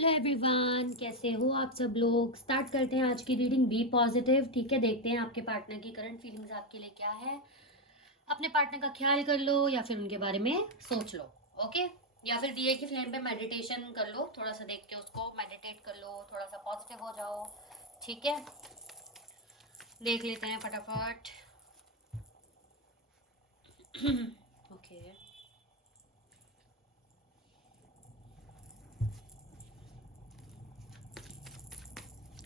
Hello everyone, कैसे हो आप सब लोग। स्टार्ट करते हैं आज की रीडिंग। B positive. ठीक है, देखते हैं आपके पार्टनर की करंट फीलिंग्स आपके लिए क्या है। अपने पार्टनर का ख्याल कर लो या फिर उनके बारे में सोच लो। ओके, या फिर दिए की फ्लेम पे मेडिटेशन कर लो, थोड़ा सा देख के उसको मेडिटेट कर लो, थोड़ा सा पॉजिटिव हो जाओ। ठीक है, देख लेते हैं फटाफट। ओके,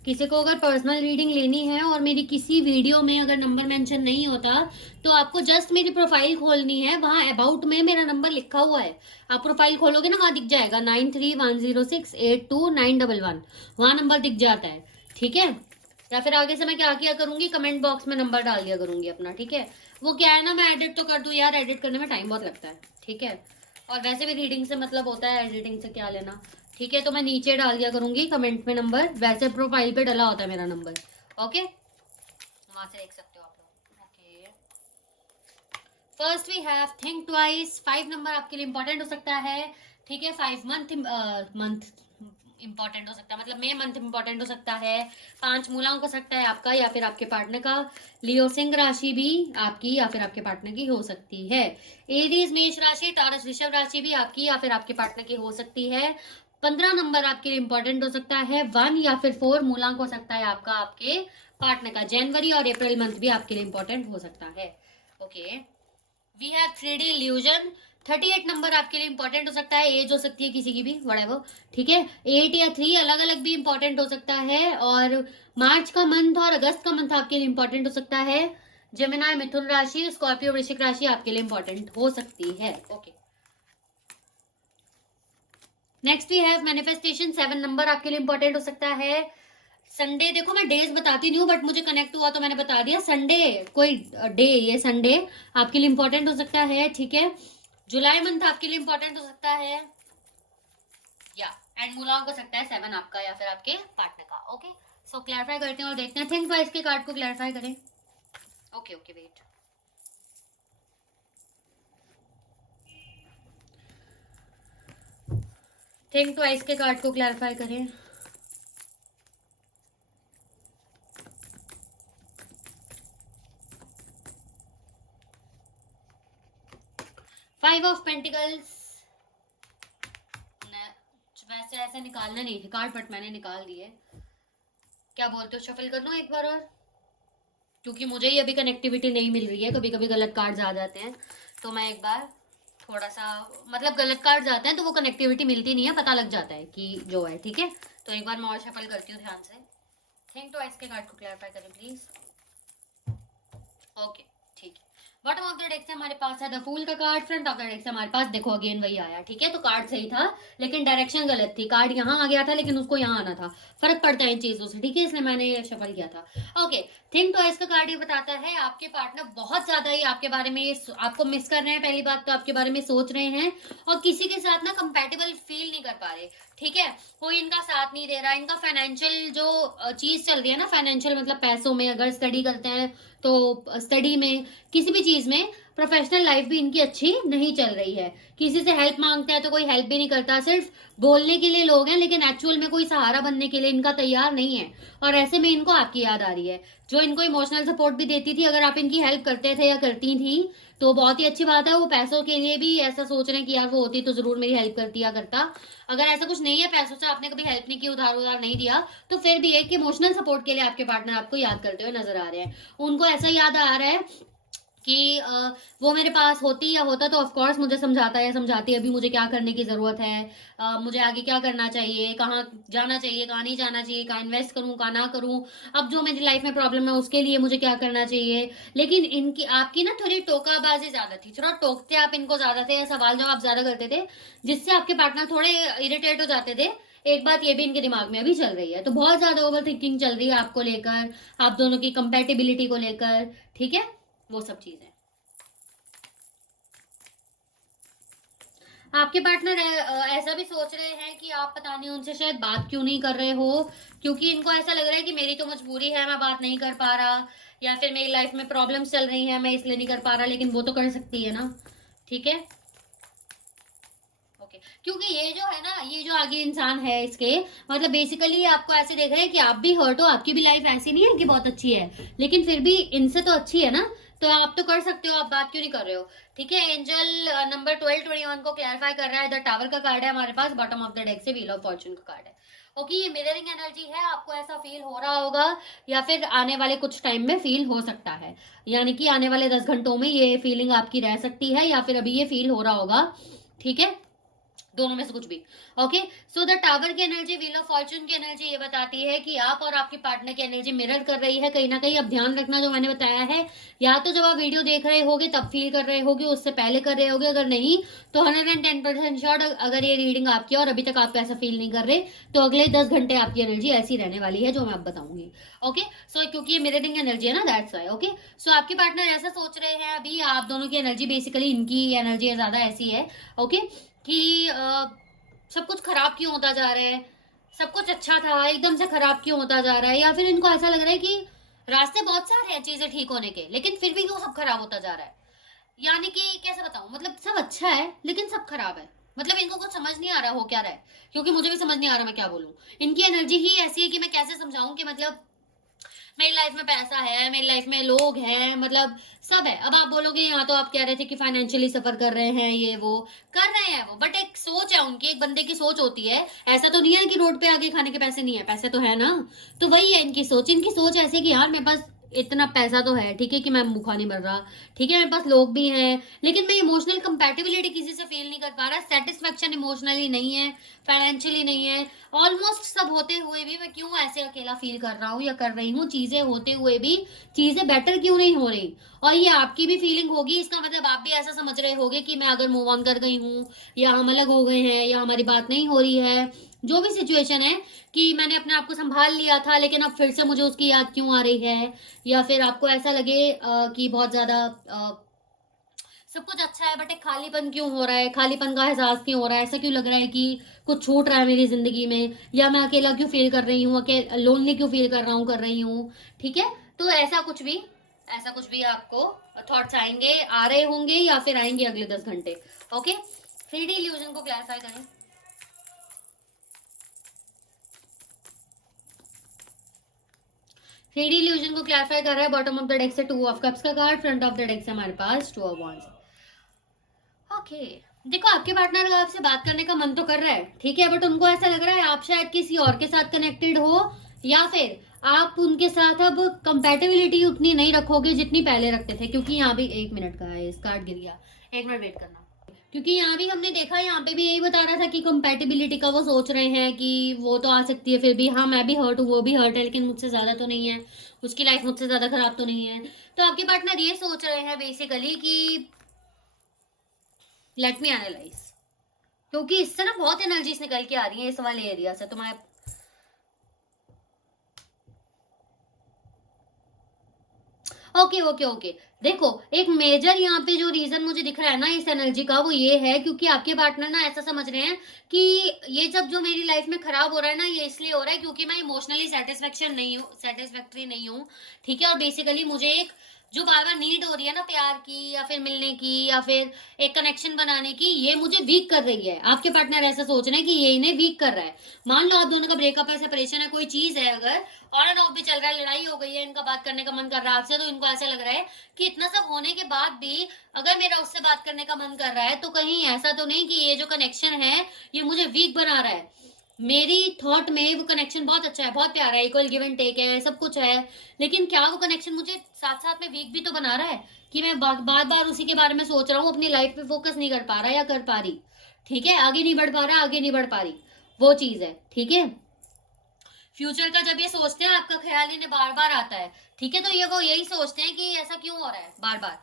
किसी को अगर पर्सनल रीडिंग लेनी है और मेरी किसी वीडियो में अगर नंबर मेंशन नहीं होता तो आपको जस्ट मेरी प्रोफाइल खोलनी है। वहां अबाउट में मेरा नंबर लिखा हुआ है। आप प्रोफाइल खोलोगे ना, वहां दिख जाएगा 9310682911। वहां नंबर दिख जाता है। ठीक है, या फिर आगे से मैं क्या किया करूंगी, कमेंट बॉक्स में नंबर डाल दिया करूंगी अपना। ठीक है, वो क्या है ना, मैं एडिट तो कर दूं यार, एडिट करने में टाइम बहुत लगता है। ठीक है, और वैसे भी रीडिंग से मतलब होता है, एडिटिंग से क्या लेना। ठीक है, तो मैं नीचे डाल दिया करूंगी कमेंट में नंबर, वैसे प्रोफाइल पे डला होता है मेरा नंबर। ओके, वहां से देख सकते हो आप लोग। Okay, first we have think twice. 5 number आपके लिए इंपॉर्टेंट हो सकता है। ठीक है, 5 मंथ इंपॉर्टेंट हो सकता है, मतलब मे मंथ इंपॉर्टेंट हो सकता है। 5 मूलांक हो सकता है आपका या फिर आपके पार्टनर का। लियो सिंह राशि भी आपकी या फिर आपके पार्टनर की हो सकती है। एरीज मेष राशि, टॉरस वृषभ राशि भी आपकी या फिर आपके पार्टनर की हो सकती है। 15 नंबर आपके लिए इंपॉर्टेंट हो सकता है। 1 या फिर 4 मूलांक हो सकता है आपका आपके पार्टनर का। जनवरी और अप्रैल मंथ भी आपके लिए इंपॉर्टेंट हो सकता है। Okay, we have 3D illusion. 38 number आपके लिए इंपॉर्टेंट हो सकता है। एज हो सकती है किसी की भी, व्हाटएवर। ठीक है, 8 या 3 अलग अलग भी इंपॉर्टेंट हो सकता है। और मार्च का मंथ और अगस्त का मंथ आपके लिए इंपॉर्टेंट हो सकता है। जेमिनाई मिथुन राशि, स्कॉर्पियो वृश्चिक राशि आपके लिए इंपॉर्टेंट हो सकती है। Okay, next we have manifestation. 7 number आपके लिए इंपॉर्टेंट हो सकता है। संडे, देखो मैं डेज बताती नहीं हूँ बट मुझे कनेक्ट हुआ तो मैंने बता दिया। संडे कोई डे, ये संडे आपके लिए इंपॉर्टेंट हो सकता है। ठीक है, जुलाई मंथ आपके लिए इंपॉर्टेंट हो सकता है। या एंड मूलांक हो सकता है 7 आपका या फिर आपके पार्टनर का। ओके, सो क्लैरिफाई करते हैं और देखते हैं। थिंक ट्वाइस के कार्ड को क्लैरिफाई करें। Okay okay, wait. Think twice के कार्ड को क्लैरिफाई करें। Five of pentacles. वैसे ऐसे निकालना नहीं थे कार्ड बट मैंने निकाल दिए। क्या बोलते हो, शफल कर लो एक बार और, क्योंकि मुझे ही अभी कनेक्टिविटी नहीं मिल रही है। कभी कभी गलत कार्ड्स आ जाते हैं तो मैं एक बार थोड़ा सा, मतलब गलत कार्ड्स आते हैं तो वो कनेक्टिविटी मिलती नहीं है, पता लग जाता है कि जो है। ठीक है, तो एक बार मैं और शफल करती हूँ ध्यान से। थिंक ट्वाइस के कार्ड को क्लैरिफाई करें प्लीज। ओके, ठीक है। बॉटम ऑफ द डेक से हमारे पास है द फूल का card. Front of the deck से हमारे पास देखो अगेन वही आया। ठीक है, तो कार्ड सही था लेकिन डायरेक्शन गलत थी। कार्ड यहाँ आ गया था लेकिन उसको यहाँ आना था। फर्क पड़ता है इन चीजों से। ठीक है, इसलिए मैंने ये शफल किया था। ओके, थिंक टॉयज का कार्ड ये बताता है आपके पार्टनर बहुत ज्यादा ही आपके बारे में आपको मिस कर रहे हैं। पहली बात तो आपके बारे में सोच रहे हैं और किसी के साथ ना कंपेटेबल फील नहीं कर पा रहे। ठीक है, कोई इनका साथ नहीं दे रहा। इनका फाइनेंशियल जो चीज चल रही है ना, फाइनेंशियल मतलब पैसों में, अगर स्टडी करते हैं तो स्टडी में, किसी भी चीज में, प्रोफेशनल लाइफ भी इनकी अच्छी नहीं चल रही है। किसी से हेल्प मांगते हैं तो कोई हेल्प भी नहीं करता। सिर्फ बोलने के लिए लोग हैं लेकिन एक्चुअल में कोई सहारा बनने के लिए इनका तैयार नहीं है। और ऐसे में इनको आपकी याद आ रही है, जो इनको इमोशनल सपोर्ट भी देती थी। अगर आप इनकी हेल्प करते थे या करती थी तो बहुत ही अच्छी बात है। वो पैसों के लिए भी ऐसा सोच रहे हैं कि यार वो होती तो जरूर मेरी हेल्प करती या करता। अगर ऐसा कुछ नहीं है, पैसों से आपने कभी हेल्प नहीं की, उधार उधार नहीं दिया, तो फिर भी एक इमोशनल सपोर्ट के लिए आपके पार्टनर आपको याद करते हुए नजर आ रहे हैं। उनको ऐसा याद आ रहा है कि वो मेरे पास होती या होता तो ऑफकोर्स मुझे समझाता या समझाती अभी मुझे क्या करने की जरूरत है, मुझे आगे क्या करना चाहिए, कहाँ जाना चाहिए, कहाँ नहीं जाना चाहिए, कहाँ इन्वेस्ट करूँ, कहाँ ना करूँ, अब जो मेरी लाइफ में प्रॉब्लम है उसके लिए मुझे क्या करना चाहिए। लेकिन इनकी आपकी ना थोड़ी टोकाबाजी ज्यादा थी, थोड़ा टोकते आप इनको ज्यादा थे, सवाल जवाब ज्यादा करते थे, जिससे आपके पार्टनर थोड़े इरिटेट हो जाते थे। एक बात ये भी इनके दिमाग में अभी चल रही है, तो बहुत ज्यादा ओवर थिंकिंग चल रही है आपको लेकर, आप दोनों की कंपेटिबिलिटी को लेकर। ठीक है, वो सब चीजें। आपके पार्टनर ऐसा भी सोच रहे हैं कि आप पता नहीं उनसे शायद बात क्यों नहीं कर रहे हो, क्योंकि इनको ऐसा लग रहा है कि मेरी तो मजबूरी है, मैं बात नहीं कर पा रहा, या फिर मेरी लाइफ में प्रॉब्लम्स चल रही हैं मैं इसलिए नहीं कर पा रहा, लेकिन वो तो कर सकती है ना। ठीक है, ओके, क्योंकि ये जो है ना, ये जो आगे इंसान है इसके, मतलब बेसिकली आपको ऐसे देख रहे हैं कि आप भी हर्ट हो, आपकी भी लाइफ ऐसी नहीं है कि बहुत अच्छी है, लेकिन फिर भी इनसे तो अच्छी है ना, तो आप तो कर सकते हो, आप बात क्यों नहीं कर रहे हो? ठीक है, एंजल नंबर 1221 को क्लैरिफाई कर रहा है, द टावर का कार्ड है हमारे पास, बॉटम ऑफ द डेक से व्हील ऑफ फॉर्चून का कार्ड है। ओके, ये मिररिंग एनर्जी है, आपको ऐसा फील हो रहा होगा, या फिर आने वाले कुछ टाइम में फील हो सकता है, यानी कि आने वाले 10 घंटों में ये फीलिंग आपकी रह सकती है, या फिर अभी ये फील हो रहा होगा, ठीक है, दोनों में से कुछ भी। ओके, सो द टावर की एनर्जी, व्हील ऑफ फॉर्चून की एनर्जी ये बताती है कि आप और आपके पार्टनर की एनर्जी मिरर कर रही है कहीं ना कहीं। अब ध्यान रखना जो मैंने बताया है, या तो जब आप वीडियो देख रहे होगे तब फील कर रहे होगे, उससे पहले कर रहे होगे, अगर नहीं तो 110% श्योर अगर ये रीडिंग आपकी और अभी तक आप ऐसा फील नहीं कर रहे, तो अगले 10 घंटे आपकी एनर्जी ऐसी रहने वाली है जो मैं अब बताऊंगी। ओके, सो क्योंकि ये मिररिंग एनर्जी है ना, दैट्स वाई। ओके, सो आपके पार्टनर ऐसा सोच रहे हैं अभी, आप दोनों की एनर्जी बेसिकली, इनकी एनर्जी ज्यादा ऐसी है, ओके, कि सब कुछ खराब क्यों होता जा रहा है, सब कुछ अच्छा था एकदम से खराब क्यों होता जा रहा है, या फिर इनको ऐसा लग रहा है कि रास्ते बहुत सारे हैं चीजें ठीक होने के, लेकिन फिर भी क्यों सब खराब होता जा रहा है। यानी कि कैसे बताऊं, मतलब सब अच्छा है लेकिन सब खराब है, मतलब इनको कुछ समझ नहीं आ रहा हो क्या रहा है, क्योंकि मुझे भी समझ नहीं आ रहा मैं क्या बोलूं। इनकी एनर्जी ही ऐसी है कि मैं कैसे समझाऊं कि मतलब मेरी लाइफ में पैसा है, मेरी लाइफ में लोग हैं, मतलब सब है। अब आप बोलोगे यहाँ तो आप कह रहे थे कि फाइनेंशियली सफर कर रहे हैं, ये वो कर रहे हैं वो, बट एक सोच है उनकी, एक बंदे की सोच होती है। ऐसा तो नहीं है कि रोड पे आके खाने के पैसे नहीं है, पैसे तो है ना। तो वही है इनकी सोच, इनकी सोच ऐसी कि यार मेरे पास इतना पैसा तो है, ठीक है, कि मैं भूखा नहीं मर रहा, ठीक है, मेरे पास लोग भी हैं, लेकिन मैं इमोशनल कंपैटिबिलिटी किसी से फील नहीं कर पा रहा, सेटिस्फेक्शन इमोशनली नहीं है, फाइनेंशियली नहीं है, ऑलमोस्ट सब होते हुए भी मैं क्यों ऐसे अकेला फील कर रहा हूँ या कर रही हूँ, चीजें होते हुए भी चीजें बेटर क्यों नहीं हो रही। और ये आपकी भी फीलिंग होगी, इसका मतलब आप भी ऐसा समझ रहे होगे कि मैं अगर मूव ऑन कर गई हूँ, या हम अलग हो गए हैं, या हमारी बात नहीं हो रही है, जो भी सिचुएशन है, कि मैंने अपने आप को संभाल लिया था लेकिन अब फिर से मुझे उसकी याद क्यों आ रही है, या फिर आपको ऐसा लगे कि बहुत ज्यादा सब कुछ अच्छा है बट एक खालीपन क्यों हो रहा है, खालीपन का एहसास क्यों हो रहा है, ऐसा क्यों लग रहा है कि कुछ छूट रहा है मेरी जिंदगी में, या मैं अकेला क्यों फील कर रही हूँ, लोनली क्यों फील कर रहा हूँ, कर रही हूँ, ठीक है। तो ऐसा कुछ भी आपको थॉट्स आएंगे, आ रहे होंगे, या फिर आएंगे अगले 10 घंटे। ओके, 3D इल्यूजन को क्लैरिफाई करें। 3D इल्यूजन को क्लैरिफाई कर रहा है, बॉटम ऑफ द डेक से 2 ऑफ कप्स का card, front of the deck से हमारे पास 2 ऑफ wands। ओके, देखो आपके पार्टनर का आपसे बात करने का मन तो कर रहा है, ठीक है, बट उनको ऐसा लग रहा है आप शायद किसी और के साथ कनेक्टेड हो, या फिर आप उनके साथ अब कंपेटेबिलिटी उतनी नहीं रखोगे जितनी पहले रखते थे। क्योंकि यहाँ भी 1 मिनट का है, इस कार्ड गिर गया, 1 मिनट वेट करना, क्योंकि यहाँ भी हमने देखा, यहाँ पे भी यही बता रहा था कि कंपेटेबिलिटी का वो सोच रहे हैं कि वो तो आ सकती है, फिर भी हाँ मैं भी हर्ट हूँ, वो भी हर्ट है, लेकिन मुझसे ज्यादा तो नहीं है, उसकी लाइफ मुझसे ज्यादा खराब तो नहीं है। तो आपके पार्टनर ये सोच रहे हैं बेसिकली कि लेट मी एनालाइज, क्योंकि इससे ना बहुत एनर्जीज निकल के आ रही है इस वाले एरिया से, तो मैं ओके ओके ओके, देखो एक मेजर यहाँ पे जो रीजन मुझे दिख रहा है ना इस एनर्जी का, वो ये है क्योंकि आपके पार्टनर ना ऐसा समझ रहे हैं कि ये सब जो मेरी लाइफ में खराब हो रहा है ना, ये इसलिए हो रहा है क्योंकि मैं इमोशनली सेटिस्फैक्टरी नहीं हूँ, ठीक है। और बेसिकली मुझे एक जो बार बार नीड हो रही है ना प्यार की, या फिर मिलने की, या फिर एक कनेक्शन बनाने की, ये मुझे वीक कर रही है। आपके पार्टनर ऐसा सोच रहे हैं कि ये इन्हें वीक कर रहा है। मान लो आप दोनों का ब्रेकअप है, सेपरेशन है, कोई चीज है, अगर ऑन एंड ऑफ भी चल रहा है, लड़ाई हो गई है, इनका बात करने का मन कर रहा है आपसे, तो इनको ऐसा लग रहा है कि इतना सब होने के बाद भी अगर मेरा उससे बात करने का मन कर रहा है, तो कहीं ऐसा तो नहीं कि ये जो कनेक्शन है ये मुझे वीक बना रहा है। मेरी थॉट में वो कनेक्शन बहुत अच्छा है, बहुत प्यारा है, इक्वल गिव एंड टेक है, सब कुछ है, लेकिन क्या वो कनेक्शन मुझे साथ साथ में वीक भी तो बना रहा है, कि मैं बार बार उसी के बारे में सोच रहा हूँ, अपनी लाइफ पे फोकस नहीं कर पा रहा या कर पा रही, ठीक है, आगे नहीं बढ़ पा रहा, आगे नहीं बढ़ पा रही, वो चीज है, ठीक है। फ्यूचर का जब ये सोचते हैं आपका ख्याल इन्हें बार बार आता है, ठीक है, तो ये वो यही सोचते हैं कि ऐसा क्यों हो रहा है बार बार,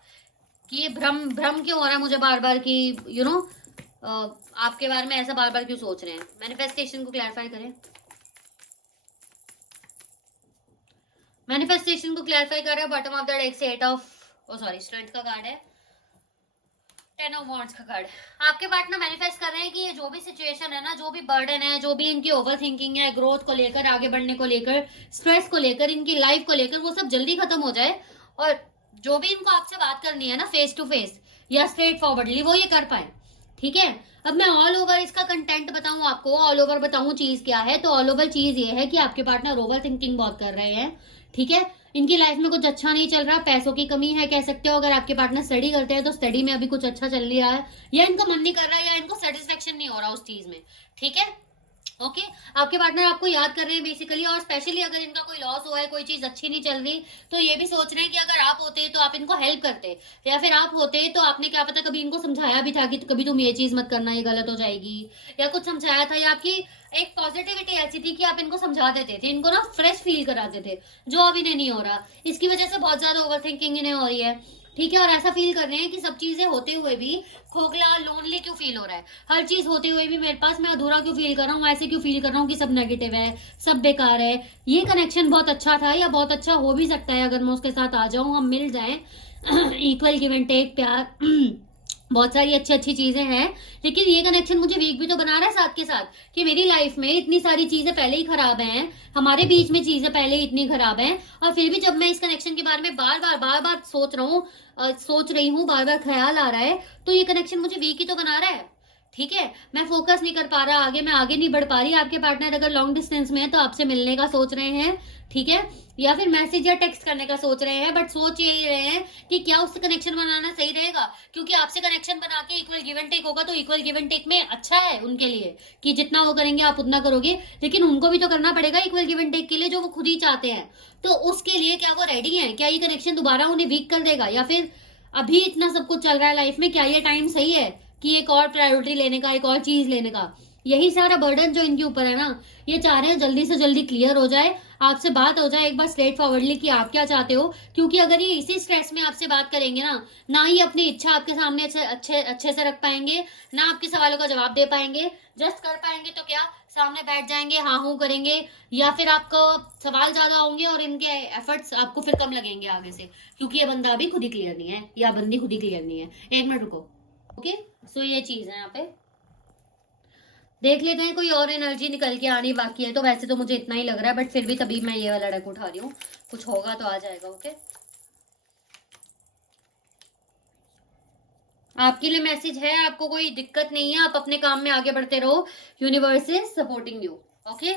कि ये भ्रम भ्रम क्यों हो रहा है मुझे बार बार, कि यू नो आपके बारे में ऐसा बार बार क्यों सोच रहे हैं। मैनिफेस्टेशन को क्लैरिफाई करें। मैनिफेस्टेशन को क्लैरिफाई कर रहे हैं, बॉटम ऑफ द डेक से 8 ऑफ स्ट्रेंथ का कार्ड है, 10 ऑफ वॉन्ड्स का कार्ड। आपके पार्टनर मैनिफेस्ट कर रहे हैं कि ये जो भी सिचुएशन है ना, जो भी बर्डन है, जो भी इनकी ओवर थिंकिंग है, ग्रोथ को लेकर, आगे बढ़ने को लेकर, स्ट्रेस को लेकर, इनकी लाइफ को लेकर, वो सब जल्दी खत्म हो जाए, और जो भी इनको आपसे बात करनी है ना फेस टू फेस या स्ट्रेट फॉरवर्डली, वो ये कर पाए, ठीक है। अब मैं ऑल ओवर इसका कंटेंट बताऊं आपको, ऑल ओवर बताऊं चीज क्या है, तो ऑल ओवर चीज ये है कि आपके पार्टनर ओवर थिंकिंग बहुत कर रहे हैं, ठीक है। इनकी लाइफ में कुछ अच्छा नहीं चल रहा, पैसों की कमी है कह सकते हो। अगर आपके पार्टनर स्टडी करते हैं तो स्टडी में अभी कुछ अच्छा चल नहीं रहा है, या इनका मन नहीं कर रहा है, या इनको सेटिस्फेक्शन नहीं हो रहा उस चीज में, ठीक है। ओके आपके पार्टनर आपको याद कर रहे हैं बेसिकली, और स्पेशली अगर इनका कोई लॉस हुआ है, कोई चीज अच्छी नहीं चल रही, तो ये भी सोच रहे हैं कि अगर आप होते तो आप इनको हेल्प करते, या फिर आप होते तो आपने क्या पता कभी इनको समझाया भी था कि कभी तुम ये चीज मत करना, ये गलत हो जाएगी, या कुछ समझाया था, या आपकी एक पॉजिटिविटी ऐसी थी कि आप इनको समझा देते थे, इनको ना फ्रेश फील कराते थे, जो अब इन्हें नहीं हो रहा। इसकी वजह से बहुत ज्यादा ओवर थिंकिंग इन्हें हो रही है, ठीक है। और ऐसा फील कर रहे हैं कि सब चीजें होते हुए भी खोखला लोनली क्यों फील हो रहा है, हर चीज होते हुए भी मेरे पास मैं अधूरा क्यों फील कर रहा हूँ, ऐसे क्यों फील कर रहा हूँ कि सब नेगेटिव है, सब बेकार है। ये कनेक्शन बहुत अच्छा था, या बहुत अच्छा हो भी सकता है अगर मैं उसके साथ आ जाऊं, हम मिल जाएं, इक्वल गिव एंड टेक, प्यार बहुत सारी अच्छी अच्छी चीजें हैं। लेकिन ये कनेक्शन मुझे वीक भी तो बना रहा है साथ के साथ, कि मेरी लाइफ में इतनी सारी चीजें पहले ही खराब हैं, हमारे बीच में चीजें पहले ही इतनी खराब हैं, और फिर भी जब मैं इस कनेक्शन के बारे में बार बार सोच रही हूँ, बार बार ख्याल आ रहा है, तो ये कनेक्शन मुझे वीक ही तो बना रहा है, ठीक है। मैं फोकस नहीं कर पा रहा आगे, मैं आगे नहीं बढ़ पा रही। आपके पार्टनर अगर लॉन्ग डिस्टेंस में है तो आपसे मिलने का सोच रहे हैं, ठीक है, या फिर मैसेज या टेक्स्ट करने का सोच रहे हैं, बट सोच यही रहे हैं कि क्या उससे कनेक्शन बनाना सही रहेगा, क्योंकि आपसे कनेक्शन बना के इक्वल गिव एंड टेक होगा, तो इक्वल गिव एंड टेक में अच्छा है उनके लिए कि जितना वो करेंगे आप उतना करोगे, लेकिन उनको भी तो करना पड़ेगा इक्वल गिव एंड टेक के लिए जो वो खुद ही चाहते हैं। तो उसके लिए क्या वो रेडी है, क्या ये कनेक्शन दोबारा उन्हें वीक कर देगा, या फिर अभी इतना सब कुछ चल रहा है लाइफ में, क्या ये टाइम सही है कि एक और प्रायोरिटी लेने का, एक और चीज लेने का। यही सारा बर्डन जो इनके ऊपर है ना, ये चाह रहे हैं जल्दी से जल्दी क्लियर हो जाए, आपसे बात हो जाए एक बार स्ट्रेट फॉरवर्डली कि आप क्या चाहते हो। क्योंकि अगर ये इसी स्ट्रेस में आपसे बात करेंगे ना ही अपनी इच्छा आपके सामने अच्छे से रख पाएंगे, ना आपके सवालों का जवाब दे पाएंगे, जस्ट कर पाएंगे तो क्या सामने बैठ जाएंगे, हाँ हूं करेंगे, या फिर आपको सवाल ज्यादा होंगे और इनके एफर्ट्स आपको फिर कम लगेंगे आगे से, क्योंकि ये बंदा अभी खुद ही क्लियर नहीं है, या बंदी खुद ही क्लियर नहीं है। एक मिनट रुको। ओके सो ये चीज है, यहाँ पे देख लेते हैं कोई और एनर्जी निकल के आनी बाकी है, तो वैसे तो मुझे इतना ही लग रहा है, बट फिर भी तभी मैं ये वाला डेक उठा रही हूँ, कुछ होगा तो आ जाएगा। ओके आपके लिए मैसेज है, आपको कोई दिक्कत नहीं है, आप अपने काम में आगे बढ़ते रहो, universe is supporting you. Okay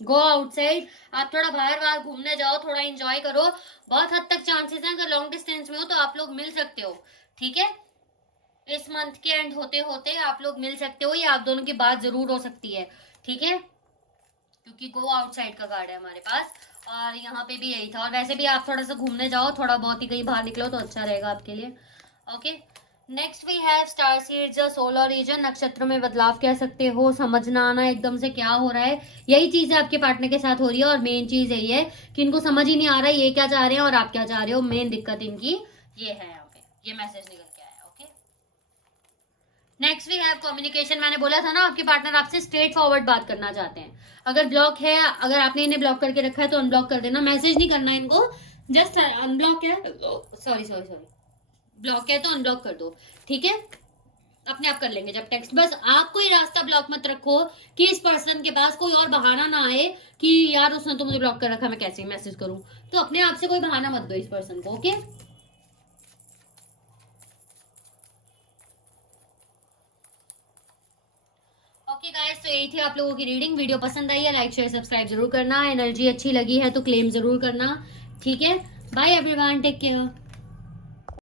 go outside, आप थोड़ा बाहर बाहर घूमने जाओ, थोड़ा एंजॉय करो। बहुत हद तक चांसेस हैं अगर लॉन्ग डिस्टेंस में हो तो आप लोग मिल सकते हो, ठीक है। इस मंथ के एंड होते होते आप लोग मिल सकते हो, या आप दोनों की बात जरूर हो सकती है, ठीक है, क्योंकि गो आउटसाइड का कार्ड है हमारे पास, और यहाँ पे भी यही था। और वैसे भी आप थोड़ा सा घूमने जाओ, थोड़ा बहुत ही कहीं बाहर निकलो तो अच्छा रहेगा आपके लिए। Okay next we have star seeds, solar region, नक्षत्र में बदलाव कह सकते हो, समझना आना एकदम से क्या हो रहा है, यही चीज है आपके पार्टनर के साथ हो रही है। और मेन चीज यही है कि इनको समझ ही नहीं आ रहा है ये क्या चाह रहे हैं और आप क्या चाह रहे हो, मेन दिक्कत इनकी ये है। यहाँ पे ये मैसेज निकल के आया। Okay next we have communication. मैंने बोला था ना आपके पार्टनर आपसे स्ट्रेट फॉरवर्ड बात करना चाहते हैं। अगर ब्लॉक है, अगर आपने इन्हें ब्लॉक करके रखा है तो अनब्लॉक कर देना, मैसेज नहीं करना इनको, जस्ट अनब्लॉक है, सॉरी ब्लॉक है तो अनब्लॉक कर दो, ठीक है, अपने आप कर लेंगे जब टेक्स्ट। बस आप कोई रास्ता ब्लॉक मत रखो कि इस पर्सन के पास कोई और बहाना ना आए कि यार उसने तो मुझे ब्लॉक कर रखा, मैं कैसे मैसेज करूं, तो अपने आप से कोई बहाना मत दो इस पर्सन को। ओके ओके गाइस, तो यही थी आप लोगों की रीडिंग। वीडियो पसंद आई है लाइक शेयर सब्सक्राइब जरूर करना, एनर्जी अच्छी लगी है तो क्लेम जरूर करना, ठीक है। Bye everyone, take care.